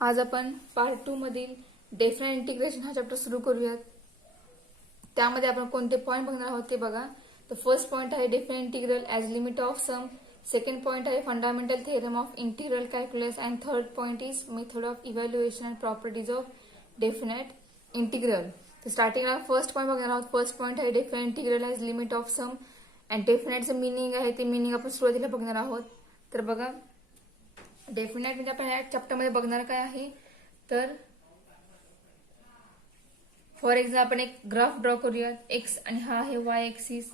आज आपण पार्ट 2 मधील डेफिनेट इंटिग्रेशन हा चॅप्टर सुरू करूयात. त्यामध्ये आपण कोणते पॉईंट बघणार आहोत ते बघा. तर फर्स्ट पॉईंट आहे definite integral as limit of sum. Second point आहे fundamental theorem of integral calculus. And third point is method of evaluation and properties of definite integral. तर स्टार्टिंगला फर्स्ट पॉईंट बघणार आहोत. फर्स्ट पॉईंट आहे definite integral as limit of sum. And डेफिनेटचं meaning आहे ते meaning आपण सुरुवातीला बघणार आहोत. तर बघा, डेफिनेट म्हणजे आपण या चॅप्टरमध्ये बघणार काय आहे तर फॉर एक्झाम्पल आपण एक ग्राफ ड्रॉ करूयात. एक्स आणि हा आहे वाय एक्सिस.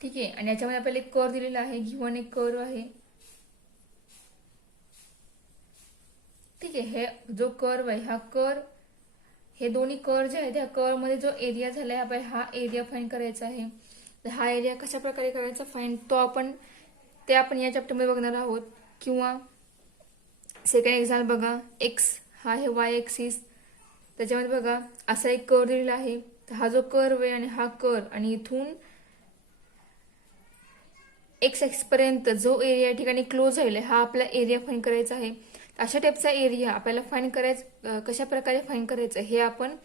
ठीक आहे. आणि याच्यामध्ये आपल्याला एक कर्व दिलेला आहे. गिव्हन एक कर्व आहे. ठीक आहे. हे जो कर्व आहे हा कर्व, हे दोन्ही कर्व जे आहेत त्या कर्व मध्ये जो एरिया झालाय आपल्याला हा एरिया फाइंड करायचा आहे. तर हा एरिया कशा प्रकारे करायचा फाइंड तो आपण या चॅप्टरमध्ये बघणार आहोत. किंवा सेकंड एक्झाम्पल बघा, एक्स हा आहे वाय एक्सिस. त्याच्यामध्ये बघा असा एक कर्व दिलेला आहे. तर हा जो कर्व आहे आणि हा कर्व आणि इथून एक्स एक्स पर्यंत जो एरिया या ठिकाणी क्लोज होईल हा आपला एरिया फाइंड करायचा आहे. अशा टाईपचा एरिया आपल्याला फाइंड करायचं, कशा प्रकारे फाइंड करायचं हे आपण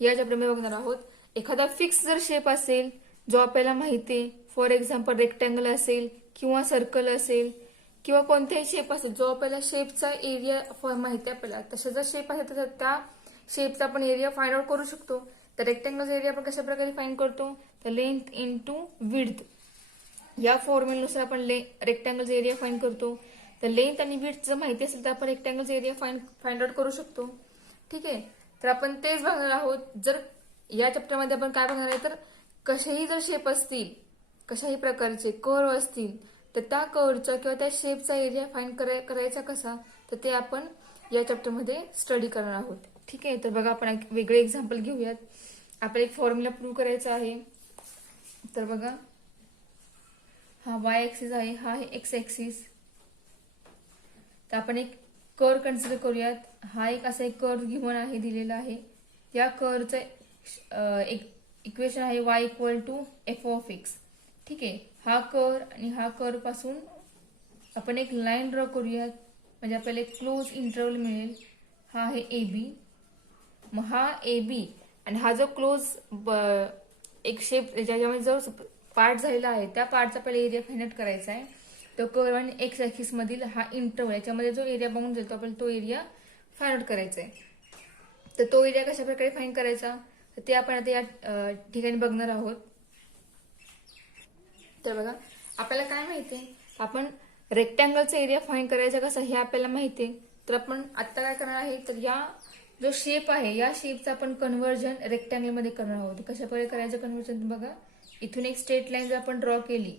या चॅप्टरमध्ये बघणार आहोत. एखादा फिक्स जर शेप असेल जो आपल्याला माहिती आहे, फॉर एक्झाम्पल रेक्टँगल असेल किंवा सर्कल असेल किंवा कोणताही शेप असेल जो आपल्याला शेपचा एरिया माहिती आहे आपल्याला, तसा जर शेप असेल तर त्या शेपचा आपण एरिया फाइंड आउट करू शकतो. तर रेक्टँगलचा एरिया आपण कशा प्रकारे फाइंड करतो तर लेंथ इंटू विड्थ या फॉर्म्युलानुसार आपण रेक्टँगलचा एरिया फाइंड करतो. तर लेंथ आणि विड्थ जर माहिती असेल तर आपण रेक्टँगलचा एरिया फाइंड आउट करू शकतो. ठीक आहे. तर आपण तेच बघणार आहोत. जर या चॅप्टरमध्ये आपण काय बघणार आहे तर कसेही जर शेप असतील, कशाही प्रकारचे कर्व असतील तर त्या कर्वचा किंवा त्या शेपचा एरिया फाइंड करायचा कसा तर ते आपण या चॅप्टरमध्ये स्टडी करणार आहोत. ठीक आहे. तर बघा आपण एक वेगळे एक्झाम्पल घेऊयात. आपल्याला एक फॉर्म्युला प्रूव्ह करायचा आहे. तर बघा, हा वाय एक्सिस आहे, हा आहे एक्स एक्सिस. तर आपण एक कर्व कन्सिडर करूयात. हा एक असा एक कर्व गिव्हन आहे, दिलेला आहे. या कर्वचं एक इक्वेशन आहे y equal to F of X. ठीक आहे. हा कर्व आणि हा कर्व पासून आपण एक लाईन ड्रॉ करूयात. म्हणजे आपल्याला एक क्लोज इंटरवल मिळेल. हा आहे ए बी. मग हा ए बी आणि हा जो क्लोज एक शेप ज्याच्यामध्ये जो पार्ट झालेला आहे त्या पार्टचा आपल्याला एरिया फाइंड आउट करायचा आहे. तो कर्व आणि एक्स ऍक्सिस मधील हा इंटरवल याच्यामध्ये जो एरिया बघून जातो आपल्याला तो एरिया फाइंड आउट करायचा आहे. तर तो एरिया कशा प्रकारे फाइंड करायचा तर ते आपण आता या ठिकाणी बघणार आहोत. तर बघा, आपल्याला काय माहितीये, आपण रेक्टँगलचा एरिया फाइंड करायचा कसा हे आपल्याला माहितीये. तर आपण आता काय करणार आहे तर या जो शेप आहे या शेपचा आपण कन्व्हर्जन रेक्टँगल मध्ये करणार आहोत. कशा प्रकारे करायचं कन्व्हर्जन बघा. इथून एक स्ट्रेट लाईन जर आपण ड्रॉ केली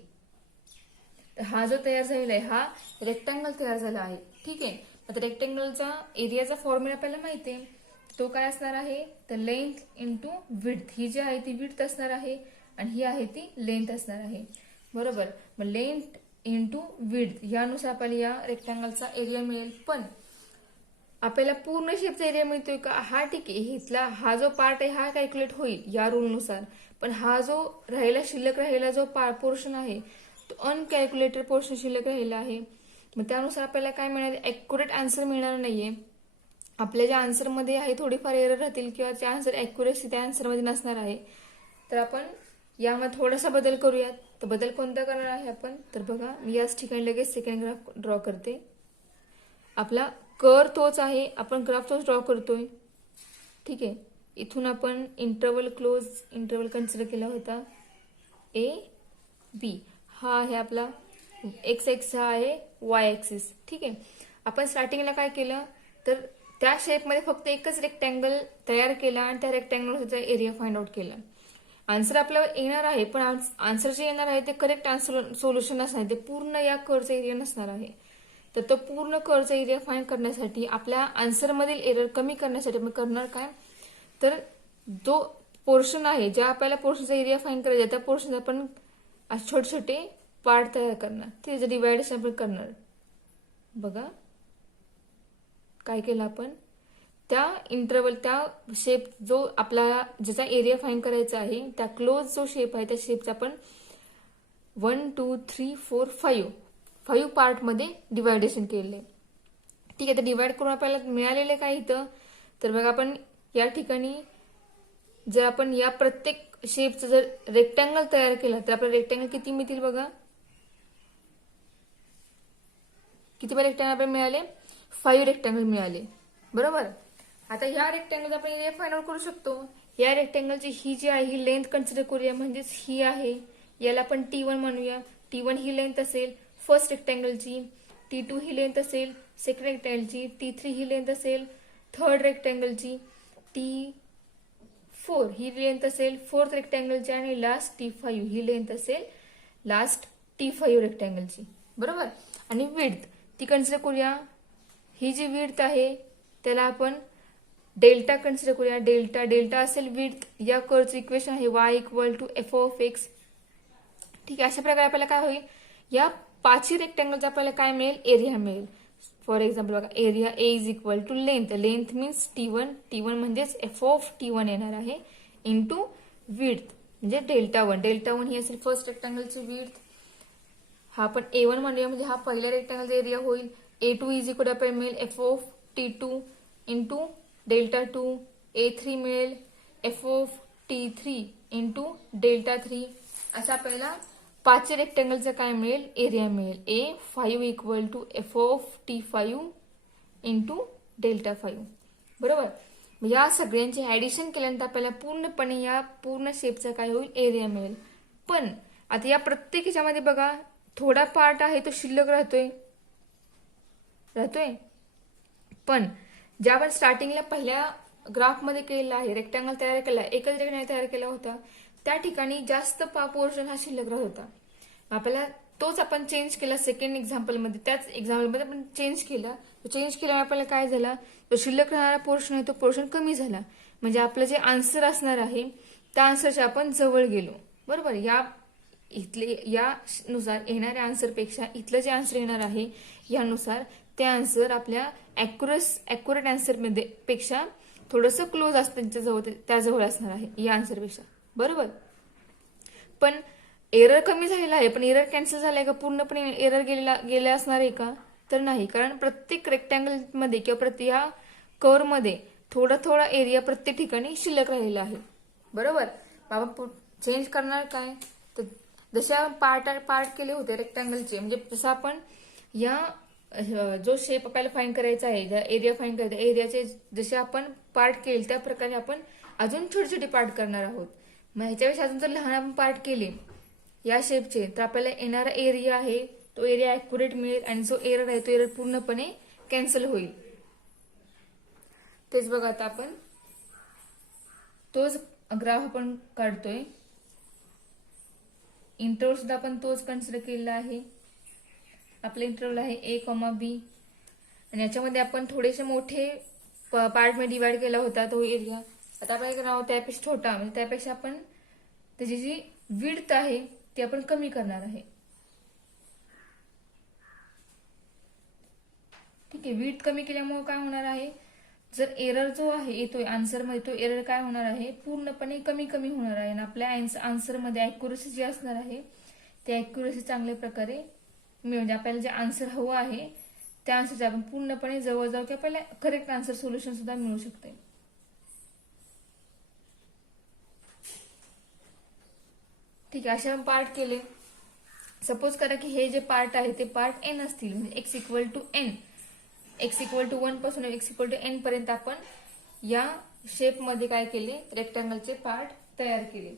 तर हा जो तयार झालेला आहे हा रेक्टँगल तयार झाला आहे. ठीक आहे. आता रेक्टँगलचा एरियाचा फॉर्म्युला आपल्याला माहिती आहे. तो काय असणार आहे तर लेंथ इंटू विड्थ. ही जी आहे ती विड्थ असणार आहे आणि ही आहे ती लेंथ असणार आहे. बरोबर. मग लेंथ इंटू विड्थ यानुसार आपल्याला या रेक्टँगलचा एरिया मिळेल. पण आपल्याला पूर्ण शेपचा एरिया मिळतोय का हा ठीक आहे. इथला हा जो पार्ट आहे हा कॅल्क्युलेट होईल या रूलनुसार. पण हा जो शिल्लक राहिलेला जो पोर्शन आहे तो अनकॅल्क्युलेटेड पोर्शन शिल्लक राहिला आहे. मग त्यानुसार आपल्याला काय मिळणार, ऍक्युरेट आन्सर मिळणार नाहीये. आपल्या ज्या आन्सरमध्ये आहे थोडीफार एरर राहतील किंवा त्या आन्सर ऍक्युरेसी त्या आन्सरमध्ये नसणार आहे. तर आपण यामध्ये थोडासा बदल करूयात. तर बदल कोणता करणार आहे आपण तर बघा, मी याच ठिकाणी लगेच सेकंड ग्राफ ड्रॉ करते. आपला कर्व तोच आहे, आपण ग्राफ तोच ड्रॉ करतोय. ठीक आहे. इथून आपण क्लोज इंटरवल कन्सिडर केला होता ए बी. हा आहे आपला एक्स एक्स, हा आहे वाय एक्सिस. ठीक आहे. आपण स्टार्टिंगला काय केलं तर त्या शेपमध्ये फक्त एकच रेक्टँगल तयार केला आणि त्या रेक्टँगलचा एरिया फाइंड आउट केला. आन्सर आपल्याला येणार आहे पण आन्सर जे येणार आहे ते करेक्ट आन्सर सोल्युशन नसणार, ते पूर्ण या कर्वचा एरिया नसणार आहे. तर तो पूर्ण कर्वचा एरिया फाइंड करण्यासाठी आपल्या आन्सरमधील एरर कमी करण्यासाठी आपण करणार काय तर जो पोर्शन आहे ज्या आपल्याला पोर्शनचा एरिया फाइंड करायचा त्या पोर्शन आपण छोटे छोटे पार्ट तयार करणार. ते डिवाइडेशन आपण करणार. बघा काय केलं आपण, त्या इंटरवल त्या शेप जो आपल्याला ज्याचा एरिया फाइंड करायचा आहे त्या क्लोज जो शेप आहे त्या शेपचा आपण 1 2 3 4 5 पार्ट मध्ये डिवायडेशन केले. ठीक आहे, तर डिवाइड करून आपल्याला मिळालेलं काय इथं, तर बघा आपण या ठिकाणी जर आपण या प्रत्येक शेपचं जर रेक्टँगल तयार केलं तर आपल्याला रेक्टँगल किती मिळतील बघा, किती रेक्टँगल आपल्याला मिळाले, 5 रेक्टँगल मिळाले, बरोबर. आता ह्या रेक्टँगल आपण एरिया फाइंड आउट करू शकतो. या रेक्टँगलची ही जी आहे ही लेंथ कन्सिडर करूया, म्हणजेच ही आहे, याला आपण T1 म्हणूया. T1 ही लेंथ असेल फर्स्ट रेक्टँगलची, T2 ही लेंथ असेल सेकंड रेक्टँगलची, T3 ही लेंथ असेल थर्ड रेक्टँगलची, T4 ही लेंथ असेल फोर्थ रेक्टँगलची आणि लास्ट T5 ही लेंथ असेल लास्ट T5 रेक्टँगलची, बरोबर. आणि विड्थ ती कन्सिडर करूया. ही जी विड्थ आहे त्याला आपण डेल्टा कन्सिडर करूया. डेल्टा असेल विड्थ. या कर्वचं इक्वेशन आहे y=f(x). ठीक आहे, अशा प्रकारे आपल्याला काय होईल, या 5 रेक्टँगलचा आपल्याला काय मिळेल, एरिया मिळेल. फॉर एक्झाम्पल बघा, area A = length. Length means T1 म्हणजेच f(T1) येणार आहे इंटू विड्थ म्हणजे डेल्टा1 ही असेल फर्स्ट रेक्टँगलची विड्थ. हा आपण A1 म्हणूया, म्हणजे हा पहिल्या रेक्टँगलचा एरिया होईल. A2 आपल्याला मिळेल f(T2) इंटू डेल्टा2. A3 मिळेल f(T3) इंटू डेल्टा3. असं आपल्याला 5 रेक्टँगलचं काय मिळेल, एरिया मिळेल. A5 = f(T5) इंटू डेल्टा5, बरोबर. या सगळ्यांचे ऍडिशन केल्यानंतर आपल्याला पूर्णपणे या पूर्ण शेपचा काय होईल, एरिया मिळेल. पण आता या प्रत्येक ह्याच्यामध्ये बघा थोडा पार्ट आहे तो शिल्लक राहतोय. पण ज्या आपण स्टार्टिंगला पहिल्या ग्राफमध्ये केलेला आहे, रेक्टँगल तयार केला, एकच रेक्टँगल तयार केला होता, त्या ठिकाणी जास्त पोर्शन हा शिल्लक राहत होता. आपल्याला तोच आपण चेंज केला सेकंड एक्झाम्पलमध्ये. त्याच एक्झाम्पलमध्ये आपण चेंज केला. चेंज केल्यामुळे आपल्याला काय झाला, तो शिल्लक राहणारा पोर्शन आहे तो पोर्शन कमी झाला. म्हणजे आपलं जे आन्सर असणार आहे त्या आन्सरच्या आपण जवळ गेलो, बरोबर. यानुसार येणाऱ्या आन्सरपेक्षा इथलं जे आन्सर येणार आहे यानुसार ते आन्सर आपल्या ऍक्युरेट आन्सर मध्ये पेक्षा थोडंसं क्लोज असतं, त्याजवळ असणार आहे या आन्सरपेक्षा, बरोबर. पण एरर कमी झालेला आहे, पण एरर कॅन्सल झालाय का, पूर्णपणे एरर गेला असणार आहे का, तर नाही. कारण प्रत्येक रेक्टँगल मध्ये किंवा या कर्व मध्ये थोडा एरिया प्रत्येक ठिकाणी शिल्लक राहिलेला आहे, बरोबर. आपण चेंज करणार काय, तर जसे आपण पार्ट केले होते रेक्टँगलचे, म्हणजे जसं आपण या जो शेप आपल्याला फाइंड करायचा आहे, एरिया फाइंड करायचा, एरियाचे जसे आपण पार्ट केले त्या प्रकारे आपण अजून छोटे पार्ट करणार आहोत. मग ह्याच्यापेक्षा अजून जर लहान आपण पार्ट केले या शेपचे तर आपल्याला येणारा एरिया आहे तो एरिया ऍक्युरेट मिळेल आणि जो एरर आहे तो एरर पूर्णपणे कॅन्सल होईल. तेच बघा, आता आपण तोच ग्राफ आपण काढतोय. इंटरव्हल सुद्धा आपण तोच कन्सिडर केलेला आहे. आपला इंटरव्हल आहे A, B आणि याच्यामध्ये आपण थोडेसे मोठे पार्टमध्ये डिवाइड केला होता तो एरिया. आता आपल्याला नाव त्यापेक्षा छोटा, म्हणजे त्यापेक्षा आपण त्याची जी विड्थ आहे ती आपण कमी करणार आहे. ठीक आहे, विड्थ कमी केल्यामुळे काय होणार आहे, जर एरर जो आहे येतोय आन्सर मध्ये तो एरर काय होणार आहे, पूर्णपणे कमी होणार आहे. आणि आपल्या आन्सर मध्ये ऍक्युरेसी जी असणार आहे त्या ऍक्युरेसी चांगल्या प्रकारे म्हणजे आपल्याला जे आन्सर हवं आहे त्या आन्सरचे आपण पूर्णपणे जवळ जाऊ की आपल्याला करेक्ट आन्सर सोल्युशन सुद्धा मिळू शकते. ठीक आहे, असे आपण पार्ट केले. सपोज करा की हे जे पार्ट आहे ते पार्ट n असतील, म्हणजे x = n, x = 1 पासून x = n पर्यंत आपण या शेप मध्ये काय केले, रेक्टँगलचे पार्ट तयार केले.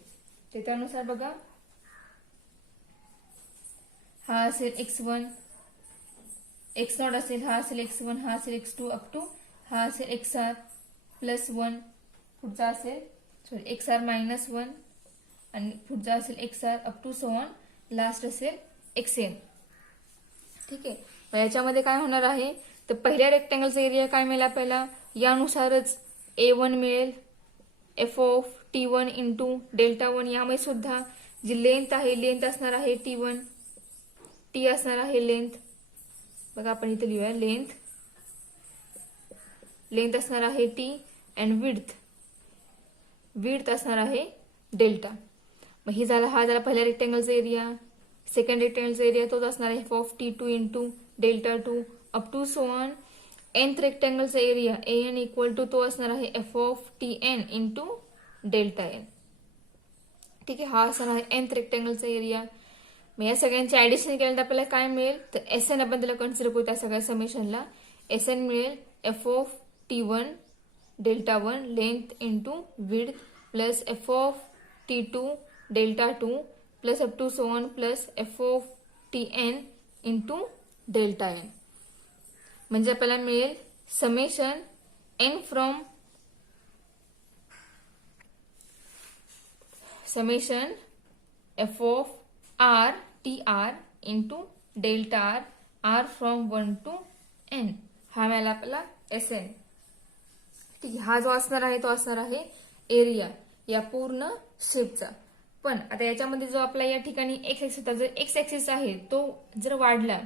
ते त्यानुसार बघा, हा असेल x1, x0 असेल, हा असेल x1, हा असेल x2 अप टू हा असेल xr+1, पुढचा असेल xr-1 आणि पुढचा असेल xr up to so on, last असेल xn. ठीक आहे, मग याच्यामध्ये काय होणार आहे, तर पहिल्या रेक्टँगलचा एरिया काय मिळेल आपल्याला, यानुसारच A1 मिळेल f(T1) इंटू डेल्टा1. यामध्ये सुद्धा जी लेंथ आहे, लेंथ असणार आहे T1, T असणार आहे लेंथ. बघा आपण इथे लिहूया, लेंथ असणार आहे T अँड विड्थ असणार आहे डेल्टा. मग हा झाला पहिल्या रेक्टँगलचा एरिया. सेकंड रेक्टँगलचा एरिया तोच असणार आहे f(T2) into delta two up to so on nth रेक्टँगलचा एरिया an इक्वल टू तो असणार आहे F of T N into delta N. ठीक आहे, हा असणार आहे nth रेक्टँगलचा एरिया. मग या सगळ्यांचे ऍडिशन केल्यानंतर आपल्याला काय मिळेल तर एस एन आपण त्याला कन्सिडर करू त्या सगळ्या समेशनला. एस एन मिळेल F of T one delta one length into width plus F of T two delta two plus up to so on plus F of T N into delta N. म्हणजे आपल्याला मिळेल summation N from summation F of R T R into delta R R from 1 to N. हा मिळाला आपल्याला S N. ठीक आहे, हा जो असणार आहे तो असणार आहे एरिया या पूर्ण शेपचा. पण आता याच्यामध्ये जो आपला या ठिकाणी एक्स ऍक्सिस होता, जर एक्स ऍक्सिस आहे तो जर वाढला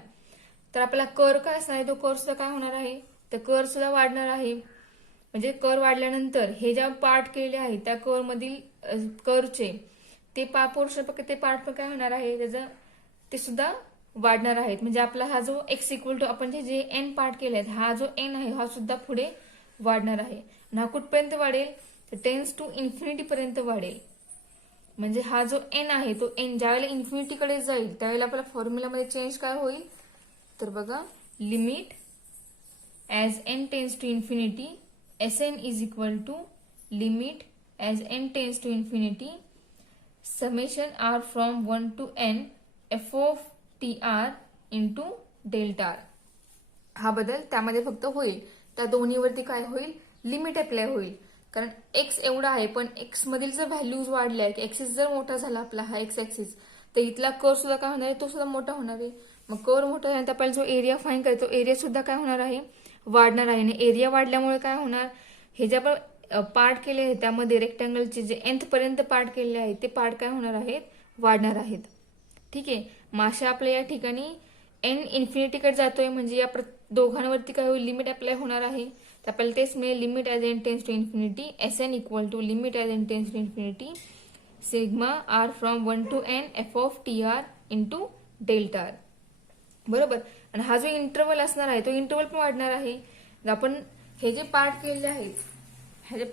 तर आपला कर काय असणार आहे, तो कर सुद्धा काय होणार आहे तर कर सुद्धा वाढणार आहे. म्हणजे कर वाढल्यानंतर हे ज्या पार्ट केलेले आहे त्या कर मधील करचे ते पोर्शन ते पार्ट पण काय होणार आहे त्याचं ते सुद्धा वाढणार आहेत. म्हणजे आपला हा जो एक्स इक्वल टू आपण जे एन पार्ट केले आहेत हा जो एन आहे हा सुद्धा पुढे वाढणार आहे. आणि हा कुठपर्यंत वाढेल तर टेन्स टू इन्फिनिटी पर्यंत वाढेल. म्हणजे हा जो एन आहे तो एन ज्यावेळेला इन्फिनिटीकडे जाईल त्यावेळेला आपल्या फॉर्म्युलामध्ये चेंज काय होईल तर बघा limit as N tends to infinity S N is equal to limit as N tends to infinity summation R from 1 to N F of T R into delta R. हा बदल त्यामध्ये फक्त होईल. त्या दोन्हीवरती काय होईल लिमिट अप्लाय होईल. कारण एक्स एवढा आहे पण एक्स मधील जर व्हॅल्यूज वाढल्या एक्सिस जर मोठा झाला आपला हा एक्स ऍक्सिस तर इथला कर सुद्धा काय होणार आहे तो सुद्धा मोठा होणार आहे. मग कर मोठा झाल्यानंतर आपल्याला जो एरिया फाईंड करायचा तो एरिया सुद्धा काय होणार आहे वाढणार आहे. आणि एरिया वाढल्यामुळे काय होणार हे जे आपण पार्ट केले आहे त्यामध्ये रेक्टँगलचे जे nth पर्यंत पार्ट केलेले आहेत ते पार्ट काय होणार आहेत वाढणार आहेत. ठीक आहे, मग अशा आपल्या या ठिकाणी एन इन्फिनिटीकडे जातोय म्हणजे या दोघांवरती काय होईल लिमिट अप्लाय होणार आहे. तर आपल्याला तेच मिळेल limit as N tends to infinity S N equal to limit as N tends to infinity sigma R from 1 to N F of T R into delta R. बरोबर. आणि हा जो इंटरवल असणार आहे तो इंटरवल पण वाढणार आहे. आपण हे जे पार्ट केलेले आहेत हे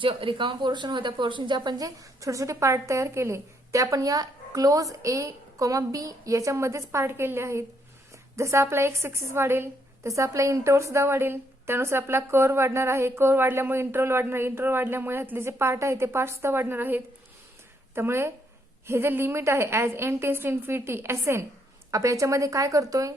जे रिकामा पोर्शन होता पोर्शन जे आपण जे छोटे छोटे पार्ट तयार केले ते आपण या क्लोज ए कॉमा बी याच्यामध्येच पार्ट केलेले आहेत. जसा आपला एक्स ऍक्सिस वाढेल तसा आपला इंटरवल सुद्धा वाढेल. त्यानुसार आपला कर वाढणार आहे. कर वाढल्यामुळे इंटरवल वाढणार. इंटरवल वाढल्यामुळे यातले जे पार्ट आहे ते पार्ट सुद्धा वाढणार आहेत. त्यामुळे हे जे लिमिट आहे as N tends to infinity S N आपण याच्यामध्ये काय करतोय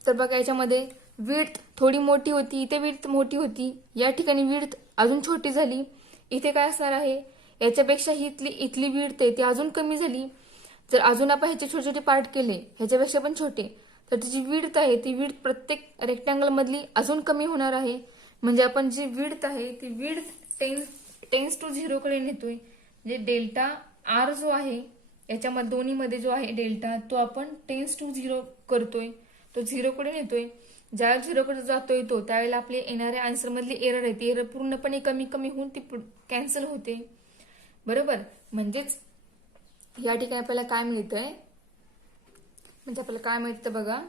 तर बघा याच्यामध्ये विड्थ थोडी मोठी होती इथे विड्थ मोठी होती या ठिकाणी विड्थ अजून छोटी झाली. इथे काय असणार आहे याच्यापेक्षा इथली विड्थ आहे ती अजून कमी झाली. जर अजून आपण ह्याचे छोटे छोटे पार्ट केले ह्याच्यापेक्षा पण छोटे तर त्याची विड्थ आहे ती विड्थ प्रत्येक रेक्टँगल मधली अजून कमी होणार आहे. म्हणजे आपण जी विड्थ आहे ती विड्थ टेन्स टू 0 कडे नेतोय. म्हणजे डेल्टा आर जो आहे याच्यामध्ये दोन्हीमध्ये जो आहे डेल्टा तो आपण टेन्स टू 0 करतोय तो 0 कडे नेतोय. ज्या 0 कडे जातोय तो त्यावेळेला आपले येणाऱ्या आन्सर मधली एरर आहे ती एरर पूर्णपणे कमी कमी होऊन ती कॅन्सल होते. बरोबर. म्हणजेच या ठिकाणी आपल्याला काय मिळतंय म्हणजे आपल्याला काय मिळतं बघा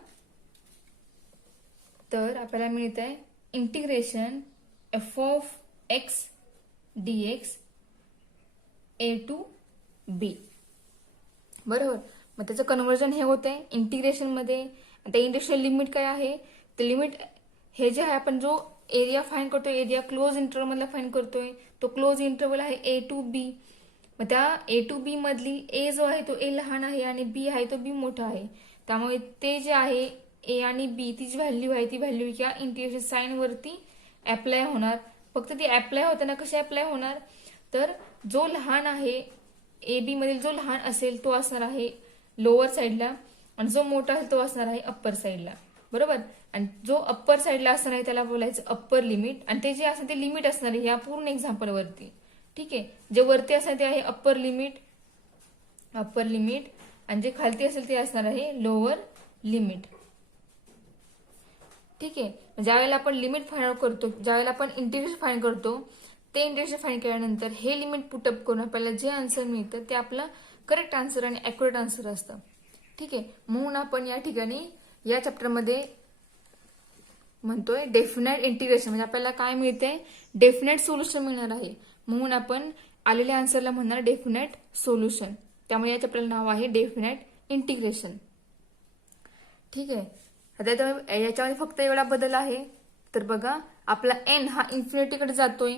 तर आपल्याला मिळतंय integration F of X dx A to B. बरोबर. मग त्याचं कन्व्हर्जन हे होतंय इंटिग्रेशन मध्ये. आता इंटिग्रेशन लिमिट काय आहे तर लिमिट हे जे आहे आपण जो एरिया फाईंड करतोय एरिया क्लोज इंटरवल मधला फाईंड करतोय तो क्लोज इंटरवल आहे ए टू बी. मग त्या ए टू बी मधली ए जो आहे तो ए लहान आहे आणि बी आहे तो बी मोठा आहे. त्यामुळे ते जे आहे ए आणि बी ती जी व्हॅल्यू आहे ती व्हॅल्यू या इंटिग्रेशन साइन वरती अप्लाय होणार. फक्त ती अप्लाय होताना कशी अप्लाय होणार तर जो लहान आहे ए बी मधील जो लहान असेल तो असणार आहे लोअर साईडला आणि जो मोठा असेल तो असणार आहे अप्पर साईडला. बरोबर. आणि जो अप्पर साईडला असणार आहे त्याला बोलायचं अप्पर लिमिट आणि ते जे असेल ते लिमिट असणार आहे या पूर्ण एक्झाम्पल वरती. ठीक आहे. जे वरती असणार ते आहे अप्पर लिमिट आणि जे खालती असेल ते असणार आहे लोअर लिमिट. ठीक आहे. ज्यावेळेला आपण लिमिट फाइंड आउट करतो ज्यावेळेला आपण इंटिग्रेशन फाइंड करतो ते इंटिग्रेशन फाइंड केल्यानंतर हे लिमिट पुटअप करून आपल्याला जे आन्सर मिळतं ते आपलं करेक्ट आन्सर आणि अॅक्युरेट आन्सर असतं. ठीक आहे. म्हणून आपण या ठिकाणी या चॅप्टरमध्ये म्हणतोय डेफिनेट इंटिग्रेशन, म्हणजे आपल्याला काय मिळते, डेफिनेट सोल्युशन मिळणार आहे, म्हणून आपण आलेल्या आन्सरला म्हणणार डेफिनेट सोल्युशन. त्यामुळे याचं आपल्याला नाव आहे डेफिनेट इंटिग्रेशन. ठीक आहे. आता याच्यामध्ये फक्त एवढा बदल आहे, तर बघा आपला एन हा इन्फिनिटीकडे जातोय,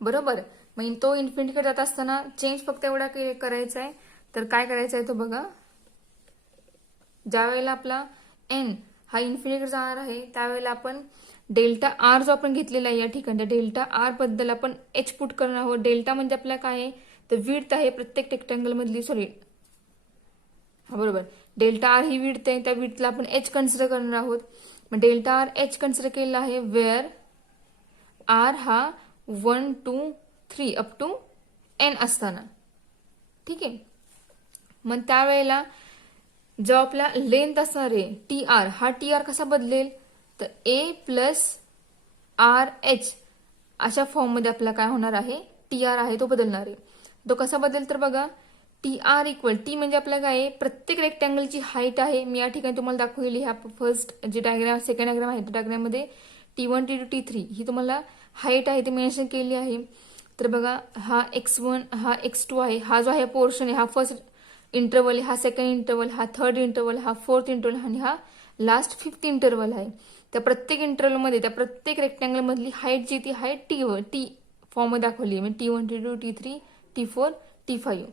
बरोबर. मग तो इन्फिनिटीकडे जात असताना चेंज फक्त एवढा करायचा आहे. तर काय करायचं आहे तो बघा, ज्या वेळेला आपला एन हा इन्फिनिटीकडे जाणार आहे त्यावेळेला आपण डेल्टा आर जो आपण घेतलेला आहे या ठिकाणी, डेल्टा आर बद्दल आपण एच पुट करणार आहोत. डेल्टा म्हणजे आपला काय आहे, तर विड्थ आहे प्रत्येक रेक्टँगल मधली, सॉरी हा बरोबर, डेल्टा आर ही विड्थ आहे, त्या विड्थला आपण एच कन्सिडर करणार आहोत. मग डेल्टा आर एच कन्सिडर केलेला आहे वेअर आर हा 1 2 3 अप टू एन असताना. ठीक आहे. मग त्यावेळेला जो आपला लेंथ असणार आहे टी आर, हा टी आर कसा बदलेल, तर ए प्लस आर एच अशा फॉर्ममध्ये आपला काय होणार आहे, टी आर आहे तो बदलणार आहे. तो कसा बदलेल तर बघा, टी आर इक्वल, टी म्हणजे आपल्या काय आहे, प्रत्येक रेक्टँगलची हाईट आहे. मी या ठिकाणी तुम्हाला दाखवलेली ह्या फर्स्ट जे डायग्राम सेकंड डायग्राम आहे त्या डायग्राममध्ये T1 T2 T3 ही तुम्हाला हाईट आहे ती मेन्शन केली आहे. तर बघा हा x1 हा x2 आहे, हा जो आहे पोर्शन आहे, हा फर्स्ट इंटरवल, हा सेकंड इंटरवल, हा थर्ड इंटरवल, हा फोर्थ इंटरवल आणि हा लास्ट फिफ्थ इंटरवल आहे. त्या प्रत्येक इंटरवलमध्ये त्या प्रत्येक रेक्टँगल मधली हाईट जी ती हाईट टी फॉर्म मध्ये दाखवली आहे, T1 T2 T3 T4 T5.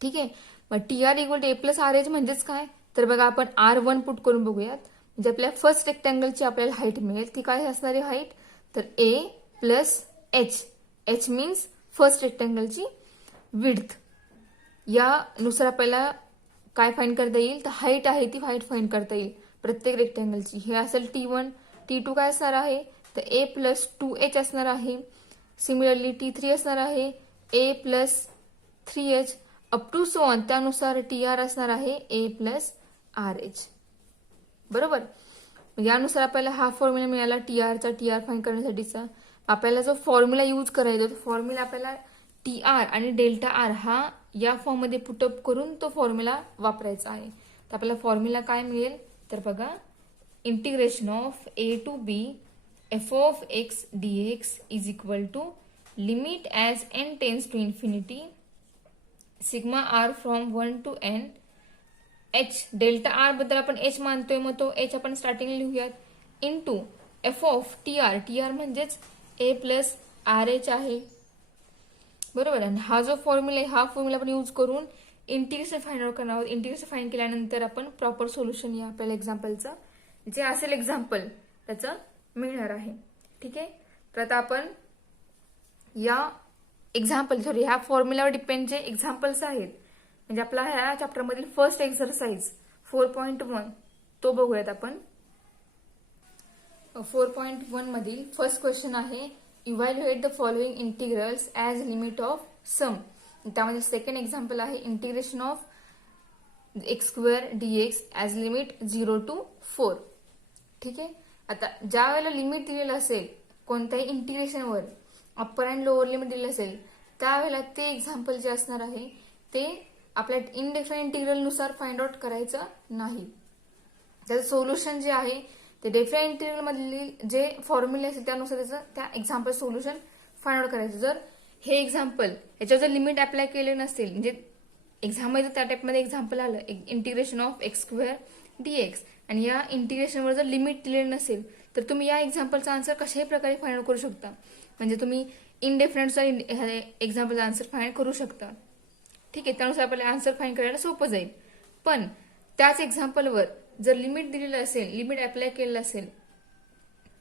ठीक आहे. मग T R equal to A plus R H म्हणजेच काय, तर बघा आपण R1 पुट करून बघूयात. म्हणजे आपल्या फर्स्ट रेक्टँगलची आपल्याला हाईट मिळेल, ती काय असणारी हाईट, तर A plus H, H means first रेक्टँगलची विड्थ. यानुसार आपल्याला काय फाइंड करता येईल, तर हाईट आहे ती हाईट फाइंड करता येईल प्रत्येक रेक्टँगलची. हे असेल T1, T2 काय असणार आहे, तर ए प्लस 2H असणार आहे. सिमिलरली T3 असणार आहे A plus 3H up to so on, त्यानुसार टी आर असणार आहे ए प्लस आर एच. बरोबर. यानुसार आपल्याला हा फॉर्म्युला मिळाला टी आर फाइंड करण्यासाठीचा. आपल्याला जो फॉर्म्युला यूज करायचा तो फॉर्म्युला आपल्याला टी आर आणि डेल्टा आर हा या फॉर्म मध्ये पुटअप करून तो फॉर्म्युला वापरायचा आहे. तर आपल्याला फॉर्म्युला काय मिळेल, तर बघा integration of A to B F of X D X is equal to limit as N tends to infinity sigma R from 1 to N H. Delta R बद्दल आपण एच मानतोय, मग तो एच आपण स्टार्टिंगला लिहूयात, into F of T R, T R म्हणजेच A plus R H आहे. बरोबर. आणि हा जो फॉर्म्युला आहे हा फॉर्म्युला आपण यूज करून इंटिग्रेशन फाइंड आउट करणार आहोत. इंटिग्रेशन फाइंड केल्यानंतर आपण प्रॉपर सोल्युशन या आपल्याला एक्झाम्पलचं जे असेल एक्झाम्पल त्याचं मिळणार आहे. ठीक आहे. तर आता आपण या एक्झाम्पल सॉरी ह्या फॉर्म्युलावर डिपेंड जे एक्झाम्पल्स आहेत, म्हणजे आपला ह्या चॅप्टरमधील फर्स्ट एक्सरसाइज 4.1 तो बघूयात आपण. 4.1 मधील फर्स्ट क्वेश्चन आहे evaluate the following integrals as limit of sum. त्यामध्ये सेकंड एक्झाम्पल आहे integration of x² dx as limit 0 to 4. ठीक आहे. आता ज्या वेळेला लिमिट दिलेलं असेल कोणत्याही इंटिग्रेशनवर, अप्पर अँड लोअर लिमिट दिलेलं असेल, त्यावेळेला ते एक्झाम्पल जे असणार आहे ते आपल्या इनडेफिनाइट इंटिग्रल नुसार फाइंड आउट करायचं नाही. त्याचं सोल्युशन जे आहे ते डेफिनाइट इंटिग्रल मधली जे फॉर्म्युले असेल त्यानुसार त्याचं त्या एक्झाम्पल सोल्युशन फाइंड आउट करायचं. जर हे एक्झाम्पल याच्यावर जर लिमिट अप्लाय केले नसेल, म्हणजे एक्झाममध्ये त्या टाईपमध्ये एक्झाम्पल आलं इंटिग्रेशन ऑफ x² dx आणि या इंटिग्रेशनवर जर लिमिट दिलेलं नसेल तर तुम्ही या एक्झाम्पलचा आन्सर कशाही प्रकारे फाइंड आउट करू शकता. म्हणजे तुम्ही इनडेफिनेटचा एक्झाम्पलचा आन्सर फाइंड करू शकता. ठीक आहे. त्यानुसार आपल्याला आन्सर फाइंड करायला सोपं जाईल. पण त्याच एक्झाम्पलवर जर लिमिट दिलेलं असेल, लिमिट अप्लाय केलेलं असेल,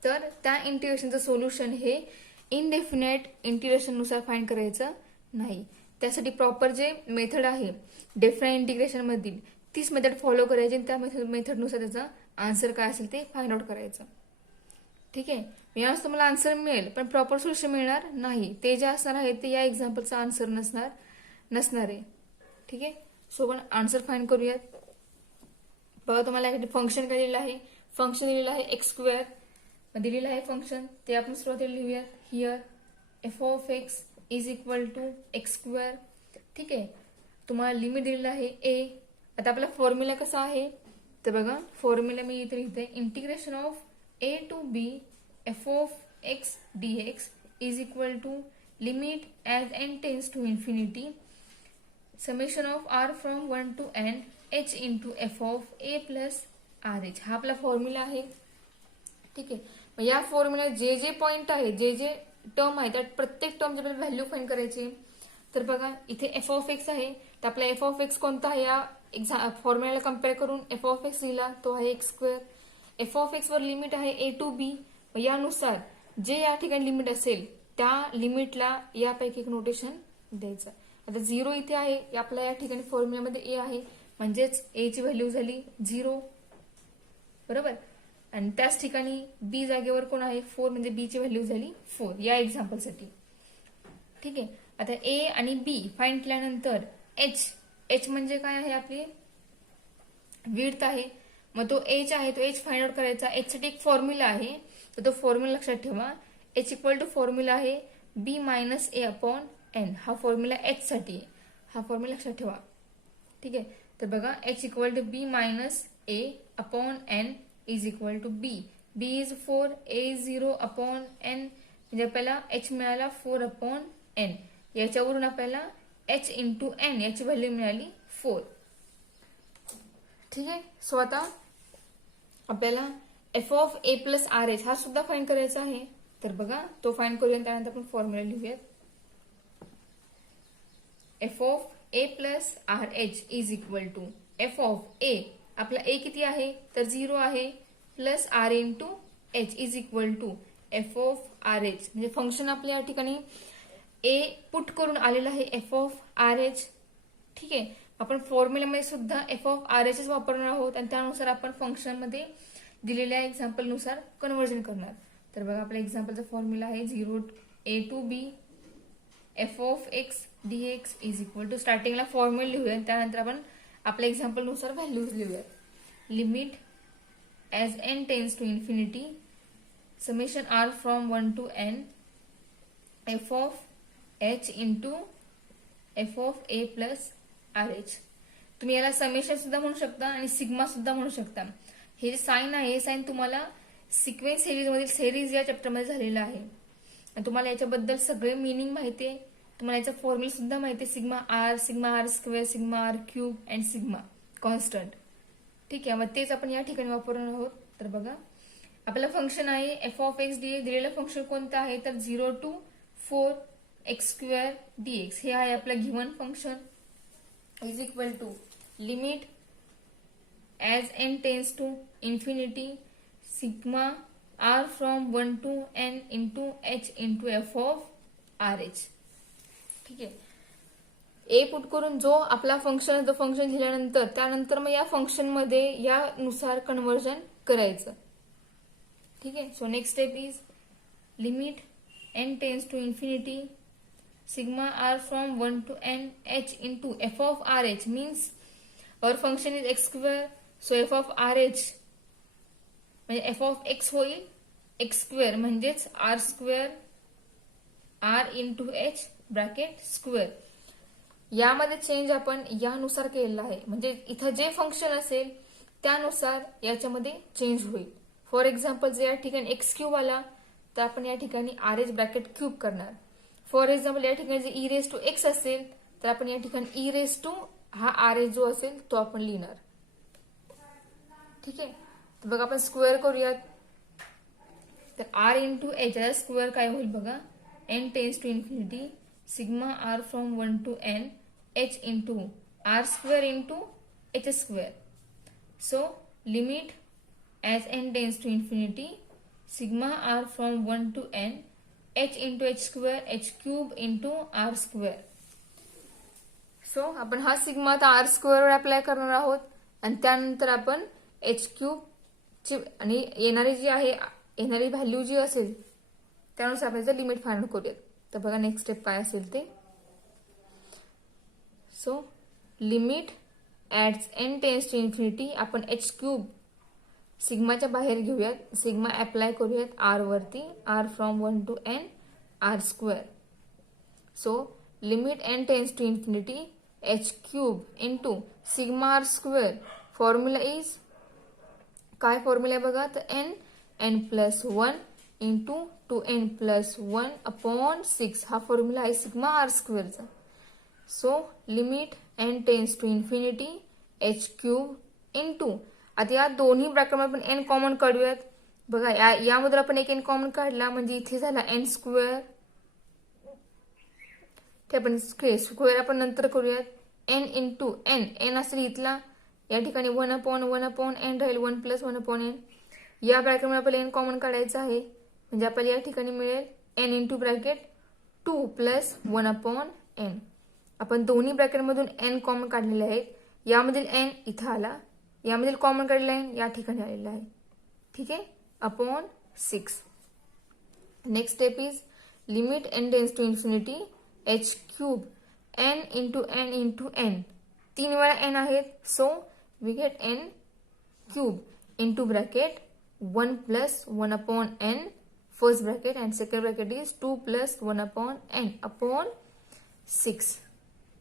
तर त्या इंटिग्रेशनचं सोल्युशन हे इनडेफिनेट इंटिग्रेशननुसार फाइंड करायचं नाही. त्यासाठी प्रॉपर जे मेथड आहे डेफिनाइट इंटिग्रेशन मधील तीच मेथड फॉलो करायची आणि त्या मेथडनुसार त्याचा आन्सर काय असेल ते फाइंड आउट करायचं. ठीक आहे. यानुसार तुम्हाला आन्सर मिळेल पण प्रॉपर सोल्युशन मिळणार नाही. ते जे असणार आहे ते या एक्झाम्पलचा आन्सर नसणार आहे. ठीक आहे. सो आपण आन्सर फाइंड करूयात. बघा तुम्हाला फंक्शन काय दिलेलं आहे, फंक्शन दिलेलं आहे x², दिलेलं आहे फंक्शन ते आपण सुरुवातीला लिहूयात. Here F of X is equal to x². ठीक आहे. तुम्हाला लिमिट दिलेलं आहे ए. आता आपला फॉर्म्युला कसा आहे तर बघा फॉर्म्युला मी इथे लिहिते integration of a to b f of x dx is equal to limit as n tends to infinity summation of r from 1 to n h into f of a plus rh. हा आपला formula आहे. ठीक आहे. मग या formula जे जे point आहे, जे जे टर्म आहे, त्या प्रत्येक टर्मची आपल्याला व्हॅल्यू फाइंड करायची. तर बघा इथे एफ ऑफ एक्स आहे, तर आपला एफ ऑफ एक्स कोणता आहे, या फॉर्म्युलाला कम्पेअर करून एफ ऑफ एक्स लिहिला, तो आहे x square. F of x वर लिमिट आहे ए टू बी. यानुसार जे या ठिकाणी लिमिट असेल त्या लिमिटला यापैकी एक नोटेशन द्यायचं. आता 0 इथे आहे, आपल्या या ठिकाणी फॉर्म्युलामध्ये ए आहे, म्हणजेच ए ची व्हॅल्यू झाली 0. बरोबर. आणि त्याच ठिकाणी बी जागेवर कोण आहे 4, म्हणजे बी ची व्हॅल्यू झाली 4 या एक्झाम्पलसाठी. ठीक आहे. आता ए आणि बी फाइंड केल्यानंतर एच म्हणजे काय आहे, आपली विड्थ आहे. मग तो एच आहे, तो एच फाइंड आउट करायचा. एच साठी एक फॉर्म्युला आहे, तर तो फॉर्म्युला लक्षात ठेवा. एच इक्वल टू फॉर्म्युला आहे बी मायनस ए अपॉन एन. हा फॉर्म्युला एच साठी आहे, हा फॉर्म्युला लक्षात ठेवा. ठीक आहे. तर बघा H equal to B minus A upon N is equal to B. B is 4, A is 0 upon N, म्हणजे आपल्याला एच मिळाला 4 अपॉन एन. याच्यावरून आपल्याला एच इंटू एन याची व्हॅल्यू मिळाली 4. ठीक आहे. सो आता आपल्याला F of A plus R H हा सुद्धा फाइंड करायचा आहे. तर बघा तो फाइंड करूया, त्यानंतर आपण फॉर्म्युला लिहूयात. F of A plus R H is equal to F of A, आपला ए किती आहे तर 0 आहे, plus R into H is equal to F of R H. म्हणजे फंक्शन आपल्या या ठिकाणी ए पुट करून आलेलं आहे एफ ऑफ आर एच. ठीक आहे. आपण फॉर्म्युलामध्ये सुद्धा एफ ऑफ आर एच वापरणार आहोत आणि त्यानुसार आपण फंक्शनमध्ये दिलेल्या एक्झाम्पल नुसार कन्व्हर्जन करणार. तर बघा आपल्या एक्झाम्पलचा फॉर्म्युला आहे 0 A to B F of X dx is equal to, स्टार्टिंगला फॉर्म्युला लिहूया, त्यानंतर आपण आपल्या एक्झाम्पल नुसार व्हॅल्यूज लिहूया. Limit as N tends to infinity summation R from 1 to N F of H into F of A plus R H. तुम्ही याला summation सुद्धा म्हणू शकता आणि सिग्मा सुद्धा म्हणू शकता. हे जे साइन आहे, हे साइन तुम्हाला सिक्वेन्स सिरीज मधील सिरीज या चॅप्टरमध्ये झालेलं आहे आणि तुम्हाला याच्याबद्दल सगळे मिनिंग माहिती आहे. तुम्हाला याचा फॉर्म्युला सुद्धा माहिती आहे, sigma R square, sigma R cube and sigma constant. ठीक आहे. मग तेच आपण या ठिकाणी वापरणार आहोत. तर बघा आपलं फंक्शन आहे एफ ऑफ एक्स डी. दिलेलं फंक्शन कोणतं आहे तर 0 to 4 एक्स स्क्वेअर डीएक्स. हे आहे आपलं given function. Is equal to limit as N tends to infinity sigma R from 1 to n into H into F of R H. ठीक आहे. ए put करून जो आपला फंक्शन आहे तो फंक्शन लिहिल्यानंतर त्यानंतर मग या फंक्शन मध्ये यानुसार कन्व्हर्जन करायचं. ठीक आहे. So next step is limit N tends to infinity sigma r from 1 to n h into f of rh means our function is x square, so f of rh म्हणजे f of x होईल x square म्हणजेच r square r into h bracket square. यामध्ये change आपण यानुसार केलेला आहे, म्हणजे इथं जे फंक्शन असेल त्यानुसार याच्यामध्ये चेंज होईल. फॉर एक्झाम्पल जर या ठिकाणी एक्स क्यूब आला तर आपण या ठिकाणी आर एच ब्रॅकेट क्यूब करणार. फॉर एक्झाम्पल या ठिकाणी जर ई रेस टू एक्स असेल तर आपण या ठिकाणी ई रेस टू हा आर एच जो असेल तो आपण लिहिणार. ठीक आहे. तर बघा आपण स्क्वेअर करूयात. तर आर इंटू एच याचा स्क्वेअर काय होईल बघा, N tends to infinity sigma R from 1 to n H into R square into H square. So limit as N tends to infinity sigma R from 1 to n h into H square H cube into R square. So आपण हा sigma आता R square वर apply करणार आहोत आणि त्यानंतर आपण H cube ची आणि येणारी जी आहे येणारी व्हॅल्यू जी असेल त्यानुसार आपण त्याचं लिमिट फाइंड करूयात. तर बघा नेक्स्ट स्टेप काय असेल ते. So limit at N tends to infinity आपण एच क्यूब सिग्माच्या बाहेर घेऊयात, सिग्मा अप्लाय करूयात आर वरती, R from 1 to n R square. So limit N tends to infinity H cube into sigma R square. Formula is काय formula आहे बघा, तर N N plus 1 into 2n plus 1 upon 6 हा फॉर्म्युला आहे sigma R स्क्वेअरचा. So limit N tends to infinity H cube into, आता या दोन्ही ब्रॅकेटमध्ये आपण एन कॉमन काढूयात. बघा यामधून आपण एक एन कॉमन काढला म्हणजे इथे झाला एन स्क्वेअर. ते आपण स्क्वेअर आपण नंतर करूयात. एन इंटू एन, एन असेल इथला, या ठिकाणी 1 अपॉन एन राहील 1 प्लस 1 अपॉन एन. या ब्रॅकेटमध्ये आपल्याला एन कॉमन काढायचं आहे म्हणजे आपल्याला या ठिकाणी मिळेल N into bracket 2 plus 1 upon N. आपण दोन्ही ब्रॅकेटमधून एन कॉमन काढलेले आहेत. यामधील एन इथं आला, यामधील कॉमन काढलेला एन या ठिकाणी आलेला आहे. ठीक आहे, upon 6. Next step is limit N tends to infinity H cube n into n. 3 वेळा एन आहेत, so we get n cube into bracket 1 plus 1 upon n first bracket and second bracket is 2 plus 1 upon n upon 6.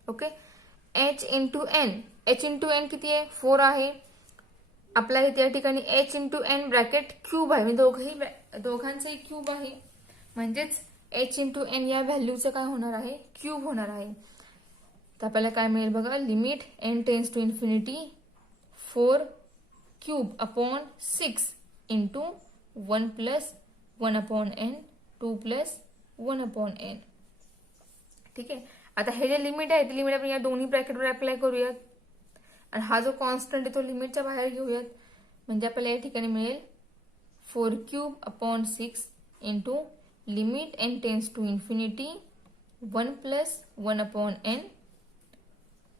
Okay, h into n किती आहे 4 आहे. आपल्या इथे या ठिकाणी h into n bracket cube आहे म्हणजे दोघांचाही क्यूब आहे, म्हणजेच एच इंटू एन या व्हॅल्यूचं काय होणार आहे क्यूब होणार आहे. तर आपल्याला काय मिळेल बघा, limit N tends to infinity 4 cube upon 6 into 1 plus 1 upon n 2 plus 1 upon n. ठीक आहे, आता हे जे लिमिट आहे ते लिमिट आपण या दोन्ही ब्रॅकेटवर अप्लाय करूयात आणि हा जो कॉन्स्टंट आहे तो लिमिटच्या बाहेर घेऊयात म्हणजे आपल्याला या ठिकाणी मिळेल 4 cube upon 6 into limit N tends to infinity 1 plus 1 upon n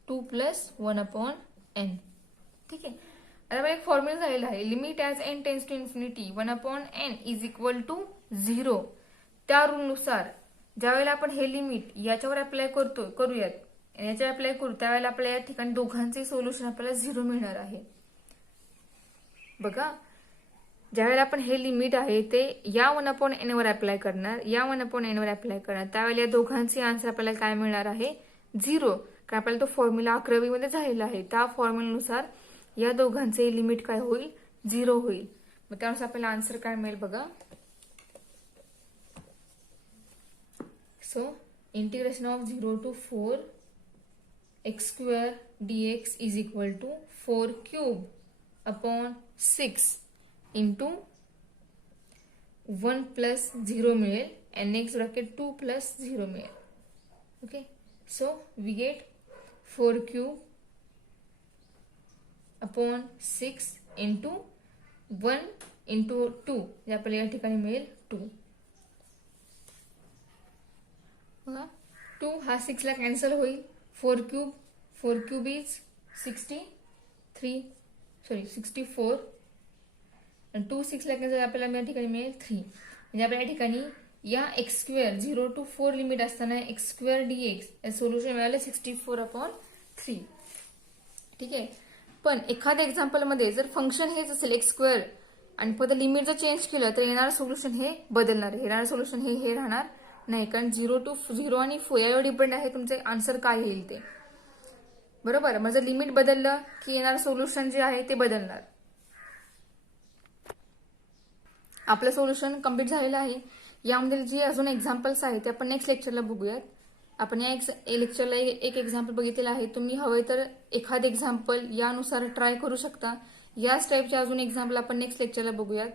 2 plus 1 upon n. ठीक आहे, आता एक फॉर्म्युला झालेला आहे limit as N tends to infinity 1 upon N is equal to 0. त्या रूलनुसार ज्यावेळेला आपण हे लिमिट याच्यावर अप्लाय करूयात याच्यावर अप्लाय करू त्यावेळेला आपल्या या ठिकाणी दोघांचे सोल्युशन आपल्याला 0 मिळणार आहे. बघा, ज्यावेळेला आपण हे लिमिट आहे ते या 1 अपॉन एन वर अप्लाय करणार, या 1 अपॉन एन वर अप्लाय करणार, त्यावेळेला या दोघांचे आन्सर आपल्याला काय मिळणार आहे 0. कारण आपल्याला तो फॉर्म्युला 11वी मध्ये झालेला आहे. त्या फॉर्म्युलानुसार या दोघांचे लिमिट काय होईल 0 होईल. मग त्यानुसार आपल्याला आन्सर काय मिळेल बघा. So integration of 0 to 4 x square dx is equal to 4 cube upon 6 into 1 plus 0 मिळेल and next bracket 2 plus 0 मिळेल. Okay, so we get 4 cube upon 6 into 1 into 2 जे आपल्याला या ठिकाणी मिळेल 2. बघा 2 हा 6 ला कॅन्सल होईल. 4 क्यूब इज 64 आणि 2 6 ला कॅन्सल आपल्याला या ठिकाणी मिळेल 3. म्हणजे आपल्या या ठिकाणी या x स्क्वेअर 0 to 4 लिमिट असताना x स्क्वेअर dx सोल्युशन मिळालं 64 अपॉन 3. ठीक आहे, पण एखाद्या एक्झाम्पल मध्ये जर फंक्शन हेच असेल x स्क्वेअर आणि परत लिमिट जर चेंज केलं तर येणारं सोल्युशन हे बदलणार आहे. येणारं सोल्युशन हे राहणार नाही, कारण 0 आणि 4 यावर डिपेंड आहे तुमचे आन्सर काय येईल ते. बरोबर, मग जर लिमिट बदललं की येणारं सोल्युशन जे आहे ते बदलणार. आपलं सोल्युशन कम्प्लीट झालेलं आहे. यामध्ये जे अजून एक्झाम्पल्स आहेत ते आपण नेक्स्ट लेक्चरला बघूयात. आपण या लेक्चरला एक एक्झाम्पल बघितलेलं आहे. तुम्ही हवे तर एखादं एक्झाम्पल यानुसार ट्राय करू शकता. याच टाईपचे अजून एक्झाम्पल आपण नेक्स्ट लेक्चरला बघूयात.